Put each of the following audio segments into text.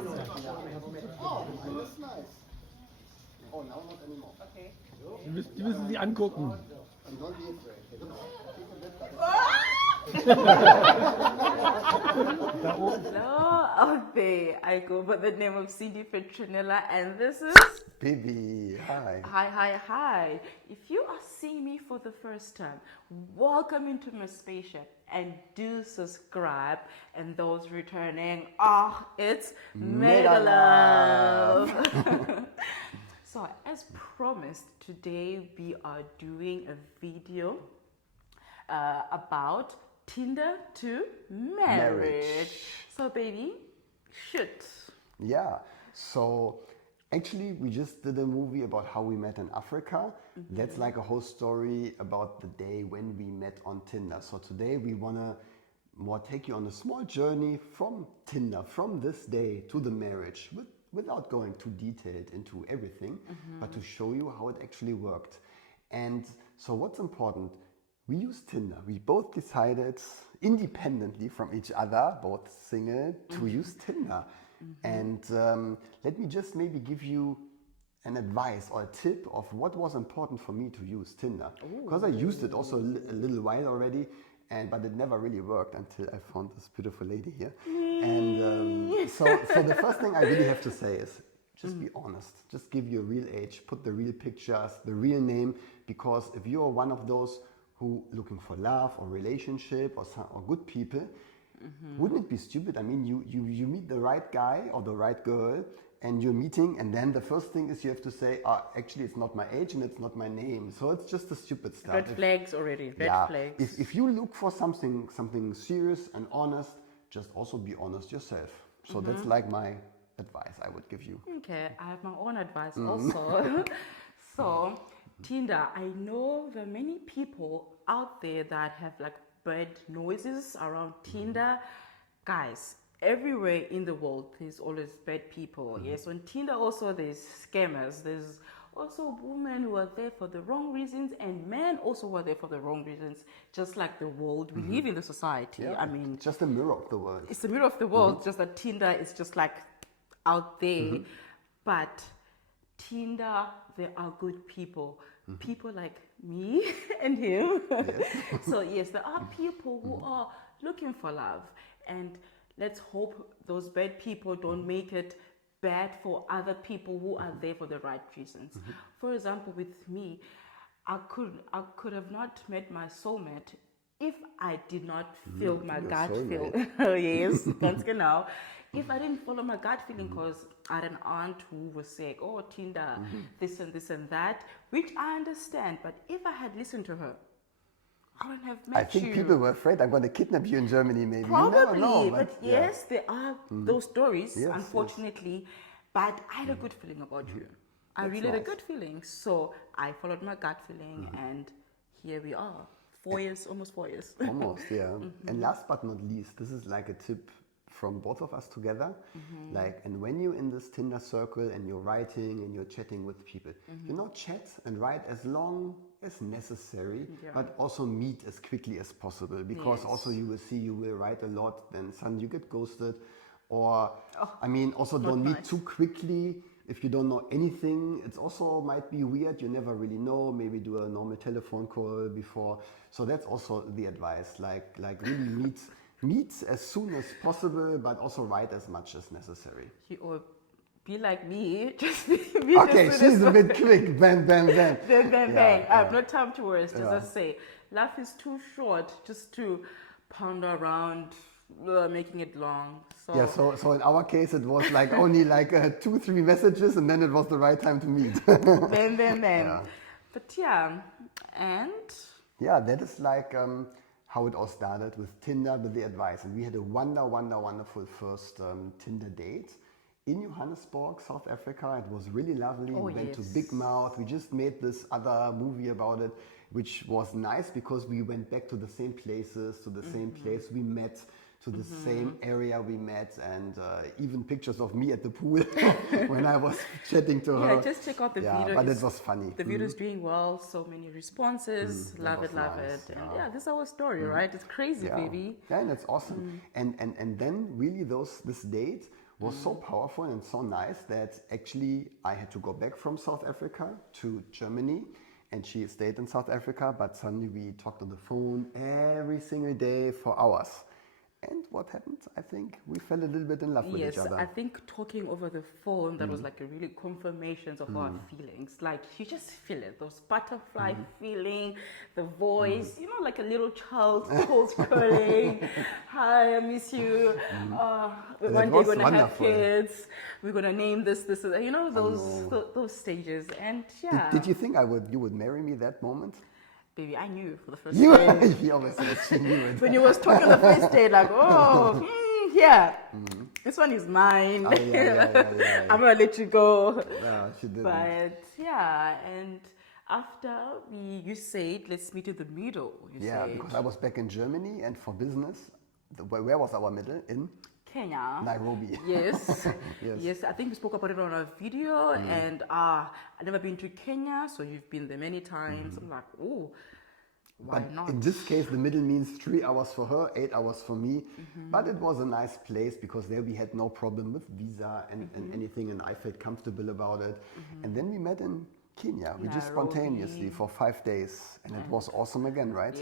Oh, that's nice. Oh, now not anymore. Okay. Die müssen Sie angucken. And don't be afraid. Hello out there. I go by the name of Cindy Petronella, and this is Baby, hi. Hi. If you are seeing me for the first time, welcome into my spaceship and do subscribe. And those returning, it's Mega Love. So, as promised, today we are doing a video about Tinder to marriage. So, baby, shoot. Yeah, so actually we just did a movie about how we met in Africa. That's like a whole story about the day when we met on Tinder. So today we want to more take you on a small journey from Tinder, from this day to the marriage, without going too detailed into everything, but to show you how it actually worked. And so what's important, we use Tinder. We both decided independently from each other, both single, to use Tinder. And let me just maybe give you an advice or a tip of what was important for me to use Tinder. Because I used it also a little while already, but it never really worked until I found this beautiful lady here. And so the first thing I really have to say is, just be honest. Just give your real age, put the real pictures, the real name, because if you are one of those who looking for love or relationship or good people, wouldn't it be stupid? I mean, you meet the right guy or the right girl and you're meeting, and then the first thing is you have to say, actually it's not my age and it's not my name. So it's just a stupid stuff. Red flags already, red flags. If you look for something serious and honest, just also be honest yourself. So that's like my advice I would give you. Okay, I have my own advice also. So, Tinder, I know there are many people out there that have like bad noises around Tinder. Guys, everywhere in the world there's always bad people. Yes, on Tinder also there's scammers. There's also women who are there for the wrong reasons and men also who are there for the wrong reasons. Just like the world we live in, the society. Yeah, I mean, it's just a mirror of the world. it's the mirror of the world, just that Tinder is just like out there. But Tinder, there are good people. People like me and him. So yes, there are people who are looking for love. And let's hope those bad people don't make it bad for other people who are there for the right reasons. For example, with me, I could have not met my soulmate if I did not feel my gut feel. Yes, ganz genau. If I didn't follow my gut feeling, because I had an aunt who was saying, oh, Tinder, this and that, which I understand. But if I had listened to her, I wouldn't have met you. I think people were afraid I'm going to kidnap you in Germany, maybe. Probably, you never know, but yes, there are those stories, Yes, unfortunately. But I had a good feeling about you. I really had a good feeling. So I followed my gut feeling, and here we are. 4 years, almost 4 years. Almost, yeah. And last but not least, this is like a tip from both of us together. Like, and when you're in this Tinder circle and you're writing and you're chatting with people, you know, chat and write as long as necessary, but also meet as quickly as possible, because also you will see you will write a lot, then suddenly you get ghosted, or I mean, also don't meet too quickly. If you don't know anything, it's also might be weird. You never really know. Maybe do a normal telephone call before. So that's also the advice. Like really meet as soon as possible, but also write as much as necessary. Or be like me. Just okay, she's a bit quick. Bang, bang, bang. Bang. I have no time to waste. As I say, life is too short just to ponder around making it long. So so in our case it was like only like 2-3 messages, and then it was the right time to meet. Bam. Yeah. But and that is like how it all started with Tinder, with the advice. And we had a wonderful first Tinder date in Johannesburg, South Africa. It was really lovely. We went to Big Mouth. We just made this other movie about it, which was nice because we went back to the same places, to the same place we met, to the same area we met, and even pictures of me at the pool when I was chatting to her. Yeah, just check out the video. But it was funny. The video is doing well, so many responses. Love it. And this is our story, right? It's crazy, baby. Yeah, and it's awesome. And then really this date was so powerful and so nice that actually I had to go back from South Africa to Germany, and she stayed in South Africa, but suddenly we talked on the phone every single day for hours. And what happened? I think we fell a little bit in love with each other. I think talking over the phone, that was like a really confirmation of our feelings. Like you just feel it, those butterfly feeling, the voice, like a little child toes curling. Hi, I miss you. One day we're gonna have kids. We're gonna name this, those stages. And yeah. Did you think you would marry me that moment? Baby, I knew for the first day. He always said she knew it. When you was talking the first day, like, this one is mine. Oh, yeah. I'm gonna let you go. No, she didn't. But and after you said, let's meet in the middle. Because I was back in Germany, and for business, where was our middle? In Kenya. Nairobi. Yes. Yes. I think we spoke about it on a video, and I've never been to Kenya, so you've been there many times. I'm like, why not? In this case, the middle means 3 hours for her, 8 hours for me. But it was a nice place because there we had no problem with visa and anything, and I felt comfortable about it. And then we met in Kenya. We just spontaneously for 5 days, and it was awesome again, right?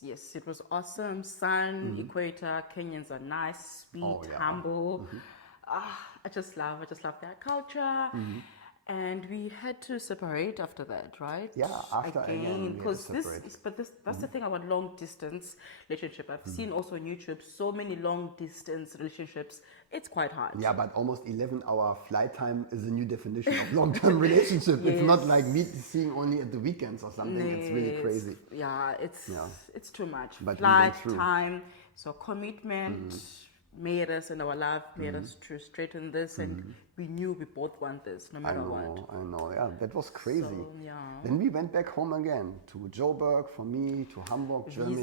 Yes, it was awesome. Sun, equator. Kenyans are nice, sweet, humble. I just love their culture. And we had to separate after that, right? Yeah, after again because that's the thing about long distance relationship. I've seen also on YouTube so many long distance relationships. It's quite hard. Yeah, but almost 11-hour flight time is a new definition of long-term relationship. It's not like seeing only at the weekends or something. It's really crazy. Yeah, it's too much. But flight time, so commitment. Made us, and our love made us to straighten this, and we knew we both want this no matter what. I know, yeah, that was crazy. So, Then we went back home again to Joburg for me, to Hamburg, Germany.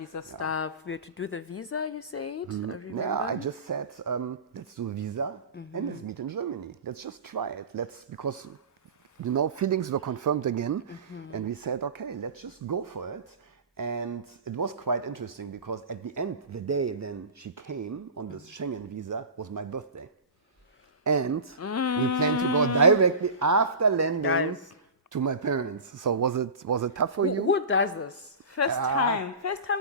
Visa stuff. We had to do the visa, you said? Yeah, I just said, let's do a visa and let's meet in Germany. Let's just try it. Because feelings were confirmed again, and we said, okay, let's just go for it. And it was quite interesting because at the end, the day then she came on this Schengen visa was my birthday. And we planned to go directly after landing to my parents. So was it tough for you? Who does this? First time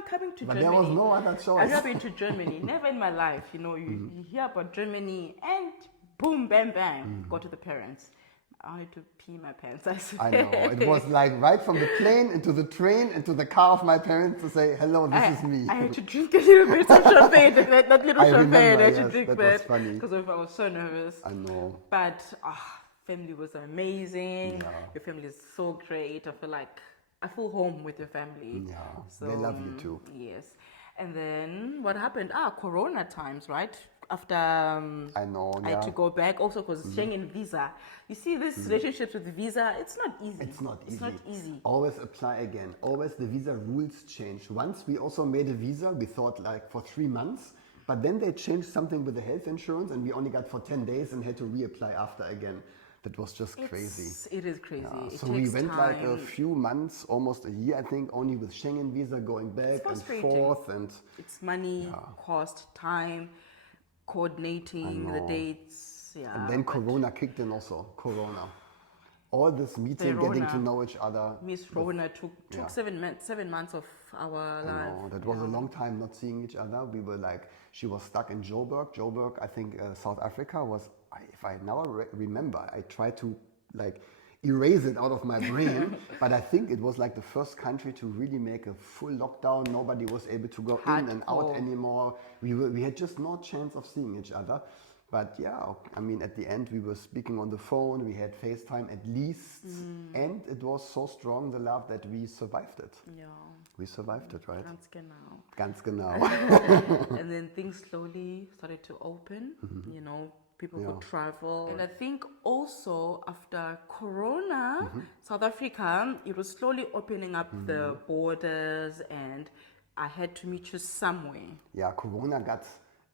coming to Germany. But there was no other choice. I've never been to Germany, never in my life. You hear about Germany and boom, bam, bam, go to the parents. I had to pee my pants. I know. It was like right from the plane into the train into the car of my parents to say, hello, this is me. I had to drink a little bit of champagne, that little champagne. I had to drink that was funny. because I was so nervous. I know. But family was amazing. Your family is so great. I feel home with your family. Yeah, so, they love you too. Yes. And then what happened? Corona times, right? After I know, I had to go back also because Schengen Visa. You see, this relationships with the visa, it's not easy. It's not easy. Always Always apply again. Always the visa rules change. Once we also made a visa, we thought like for 3 months, but then they changed something with the health insurance and we only got for 10 days and had to reapply after again. That was just crazy. It is crazy. Yeah. So we went like a few months, almost a year, I think, only with Schengen visa going back and forth. And it's money, cost, time, coordinating the dates. Yeah. And then Corona kicked in also. Corona. All this meeting, getting to know each other. Miss Rona took 7 months of our life. No, that was a long time not seeing each other. We were like, she was stuck in Joburg. Joburg, I think South Africa was, if I now remember, I tried to like erase it out of my brain, but I think it was like the first country to really make a full lockdown. Nobody was able to go in and out anymore. We had just no chance of seeing each other. But yeah, I mean, at the end, we were speaking on the phone, we had FaceTime at least, and it was so strong, the love, that we survived it. Yeah. We survived it, right? Ganz genau. Ganz genau. And then things slowly started to open, people could travel. And I think also after Corona, South Africa, it was slowly opening up the borders, and I had to meet you somewhere. Yeah, Corona got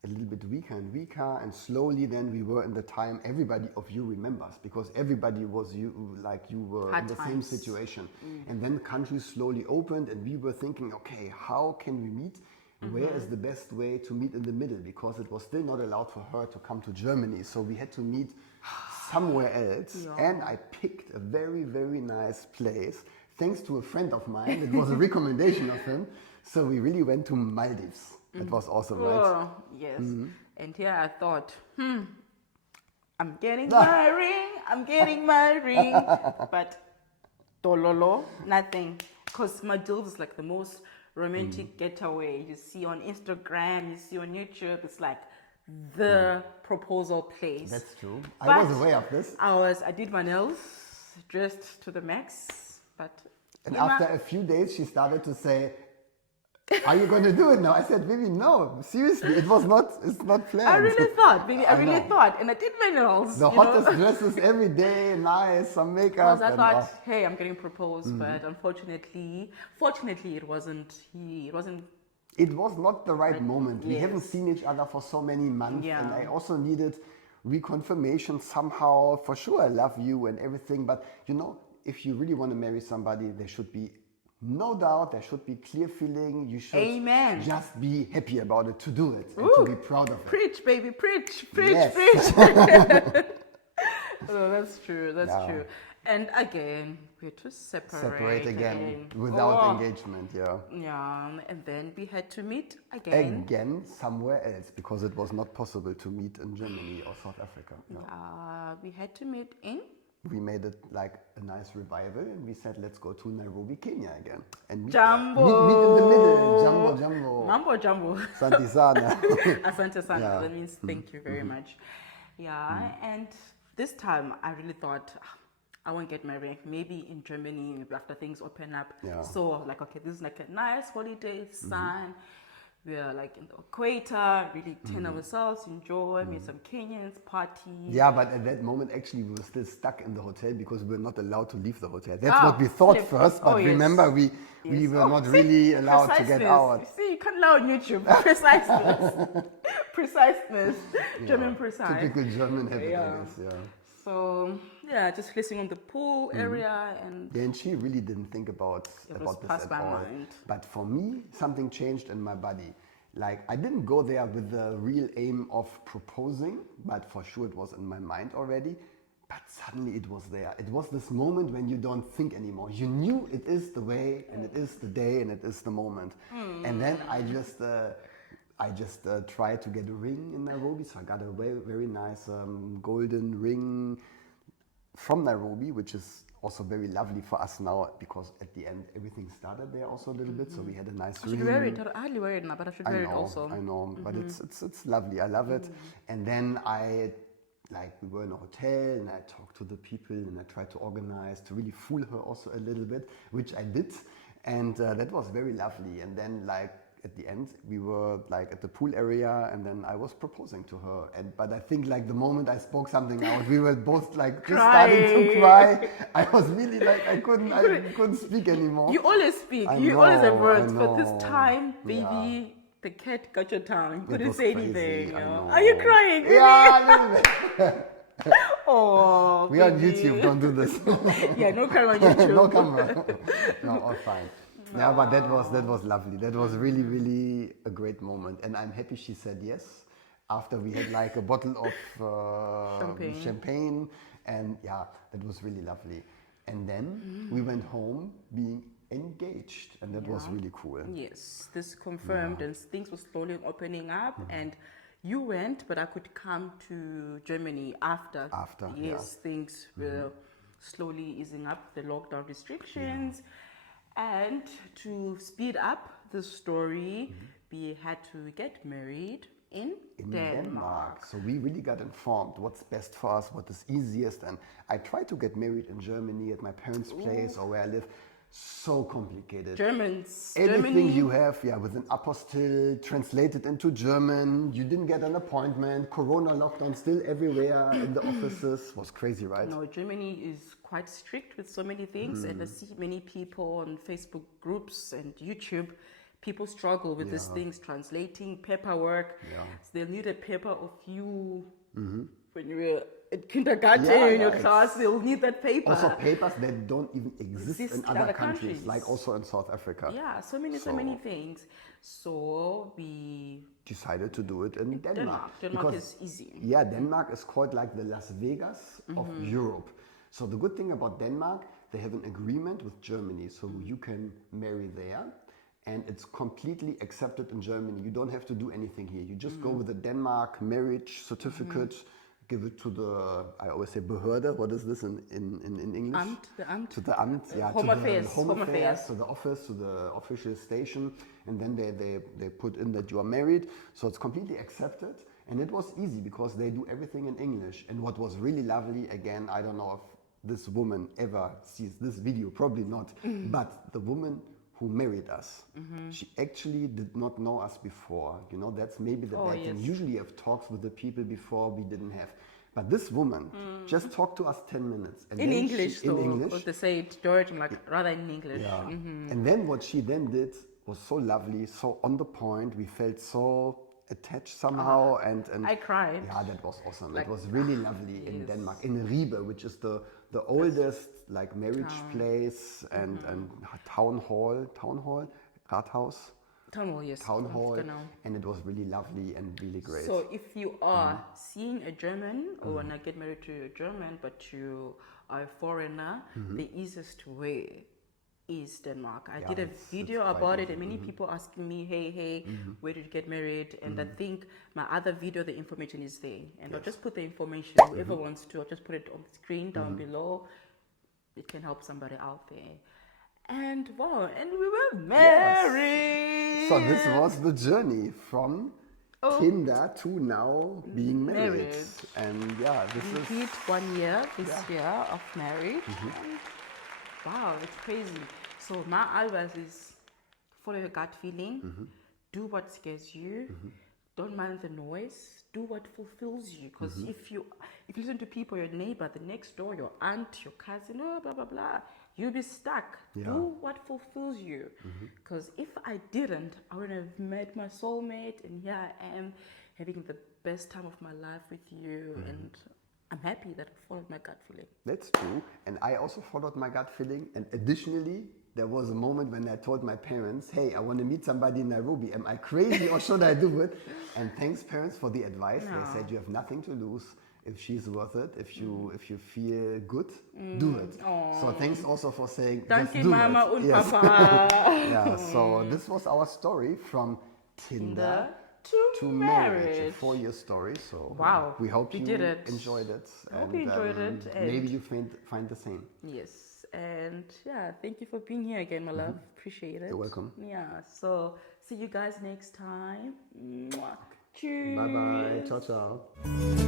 a little bit weaker and weaker, and slowly then we were in the time everybody of you remembers, because everybody was you were in the same situation. And then countries slowly opened and we were thinking, okay, how can we meet? where is the best way to meet in the middle, because it was still not allowed for her to come to Germany. So we had to meet somewhere else. Yeah. And I picked a very, very nice place. Thanks to a friend of mine. It was a recommendation of him. So we really went to Maldives. That was awesome, right? Oh, yes. And here I thought, I'm getting my ring, I'm getting my ring. But dololo, nothing. Because Maldives is like the most romantic getaway you see on Instagram, you see on YouTube. It's like the proposal place. That's true. But I was aware of this. I did my nails, dressed to the max, but And after a few days, she started to say, are you going to do it now? I said, baby, no, seriously, it's not planned. I really thought, baby, I I really know. thought, and I did my nails. The hottest dresses every day, nice, some makeup. Because I and thought, hey, I'm getting proposed, but fortunately, it wasn't. it was not the right moment. We yes. haven't seen each other for so many months, Yeah. and I also needed reconfirmation somehow. For sure, I love you and everything, but if you really want to marry somebody, there should be no doubt, there should be clear feeling. You should Amen. just be happy about it, to do it, and to be proud of it. Preach, baby, preach, Yes. preach. Oh, that's true. That's Yeah. true. And again, we had to separate again without engagement, yeah. Yeah, and then we had to meet again. Again, somewhere else, because it was not possible to meet in Germany or South Africa. Yeah. We had to meet in. We made it like a nice revival, and we said, let's go to Nairobi, Kenya again. And meet Jumbo. Meet in the middle. Jumbo. Mambo jumbo. Santi Sana. Asante sana. Yeah. That means thank you very much. Yeah, and this time I really thought, I won't get married. Maybe in Germany after things open up. Yeah. So like, okay, this is like a nice holiday, sun. We're like in the equator, really turn ourselves, enjoy, meet some Kenyans, party. Yeah, but at that moment, actually, we were still stuck in the hotel because we were not allowed to leave the hotel. That's what we thought first, but yes. remember, we were not really allowed to get out. You see, you can't allow on YouTube. Preciseness. Preciseness. German precise. Typical German habit, Yeah. I guess, yeah. So, yeah, just listening on the pool area and... Yeah, and she really didn't think about was this past at my all. mind. But for me, something changed in my body. Like, I didn't go there with the real aim of proposing, but for sure it was in my mind already. But suddenly it was there. It was this moment when you don't think anymore. You knew it is the way, and it is the day, and it is the moment. And then I just tried to get a ring in Nairobi. So I got a very, very nice golden ring from Nairobi, which is also very lovely for us now, because at the end everything started there also a little bit. So we had a nice I ring. should wear it. I hardly wear it now, but I should wear it also. I know, but it's lovely. I love it. And then we were in a hotel, and I talked to the people, and I tried to organize to really fool her also a little bit, which I did, and that was very lovely. And then at the end, we were at the pool area, and then I was proposing to her. But I think the moment I spoke something out, we were both just starting to cry. I was really I couldn't speak anymore. You always speak. You always have words, but this time, baby, the cat got your tongue. You couldn't say crazy, anything. I know. Are you crying? Baby? Yeah, a little bit. Oh, We are on baby. YouTube. Don't do this. Yeah, no crying on YouTube. No camera. No, all fine. Yeah, but that was lovely. That was really, really a great moment, and I'm happy she said yes. After we had a bottle of champagne, and yeah, that was really lovely. And then we went home being engaged, and that was really cool. Yes, this confirmed, and things were slowly opening up, and you went, but I could come to Germany after. Yes, things were slowly easing up the lockdown restrictions. And to speed up the story, we had to get married in Denmark. So we really got informed what's best for us, what is easiest. And I tried to get married in Germany at my parents' place or where I live. So complicated. Everything Germany. you have, with an apostille translated into German. You didn't get an appointment. Corona lockdown still everywhere in the offices. Was crazy, right? No, Germany is quite strict with so many things, and I see many people on Facebook groups and YouTube. People struggle with these things, translating paperwork. So they'll need a paper of you when you were a kindergarten, Yeah, in your yeah, class, they'll need that paper. Also papers that don't even exist in other countries, like also in South Africa. Yeah, so many things. So we decided to do it in Denmark. Denmark is easy. Yeah, Denmark is called like the Las Vegas of Europe. So the good thing about Denmark, they have an agreement with Germany, so you can marry there. And it's completely accepted in Germany. You don't have to do anything here. You just go with the Denmark marriage certificate, give it to the, I always say Behörde. What is this in English? The Amt. To the Amt, yeah. Home to Affairs. The Home Affairs, to the office, to the official station. And then they put in that you are married. So it's completely accepted. And it was easy because they do everything in English. And what was really lovely, again, I don't know if this woman ever sees this video, probably not. But the woman who married us, she actually did not know us before. You know, that's maybe the bad thing. Usually you have talks with the people before, we didn't have. But this woman just talked to us 10 minutes. And in then English, in English. Or they say it George, I'm like, rather in English. Yeah. And then what she then did was so lovely, so on the point. We felt so attached somehow. And I cried. Yeah, that was awesome. It was really lovely in Denmark, in Ribe, which is the oldest like marriage place and town hall, Rathaus. Town hall, yes. Town hall, and it was really lovely and really great. So if you are seeing a German or want to get married to a German, but you are a foreigner, the easiest way is Denmark. I did a video about it, and many people asking me, hey, where did you get married? And I think my other video, the information is there. And I'll just put the information, whoever wants to, I'll just put it on the screen down below. It can help somebody out there. And wow, and we were married. Yes. So this was the journey from Tinder to now being married. And yeah, this is... We hit 1 year this year of marriage. And wow, it's crazy. So my advice is follow your gut feeling. Do what scares you. Don't mind the noise. Do what fulfills you. Because if you listen to people, your neighbor, the next door, your aunt, your cousin, blah, blah, blah, you'll be stuck. Do what fulfills you. Because if I didn't, I would have met my soulmate, and here I am having the best time of my life with you. And I'm happy that I followed my gut feeling. That's true. And I also followed my gut feeling. And additionally, there was a moment when I told my parents, hey, I want to meet somebody in Nairobi. Am I crazy or should I do it? And thanks, parents, for the advice. They said you have nothing to lose. If she's worth it, if you feel good, do it. So thanks also for saying, just do Mama it. Und Papa. Yeah, so this was our story from Tinder to marriage, a 4-year story. So wow, we hope you did it. enjoyed it. I hope you enjoyed it. And maybe you find the same. Yes, and yeah, thank you for being here again, my love. Appreciate it. You're welcome. Yeah, so see you guys next time. Mwah. Cheers. Bye bye. Ciao ciao.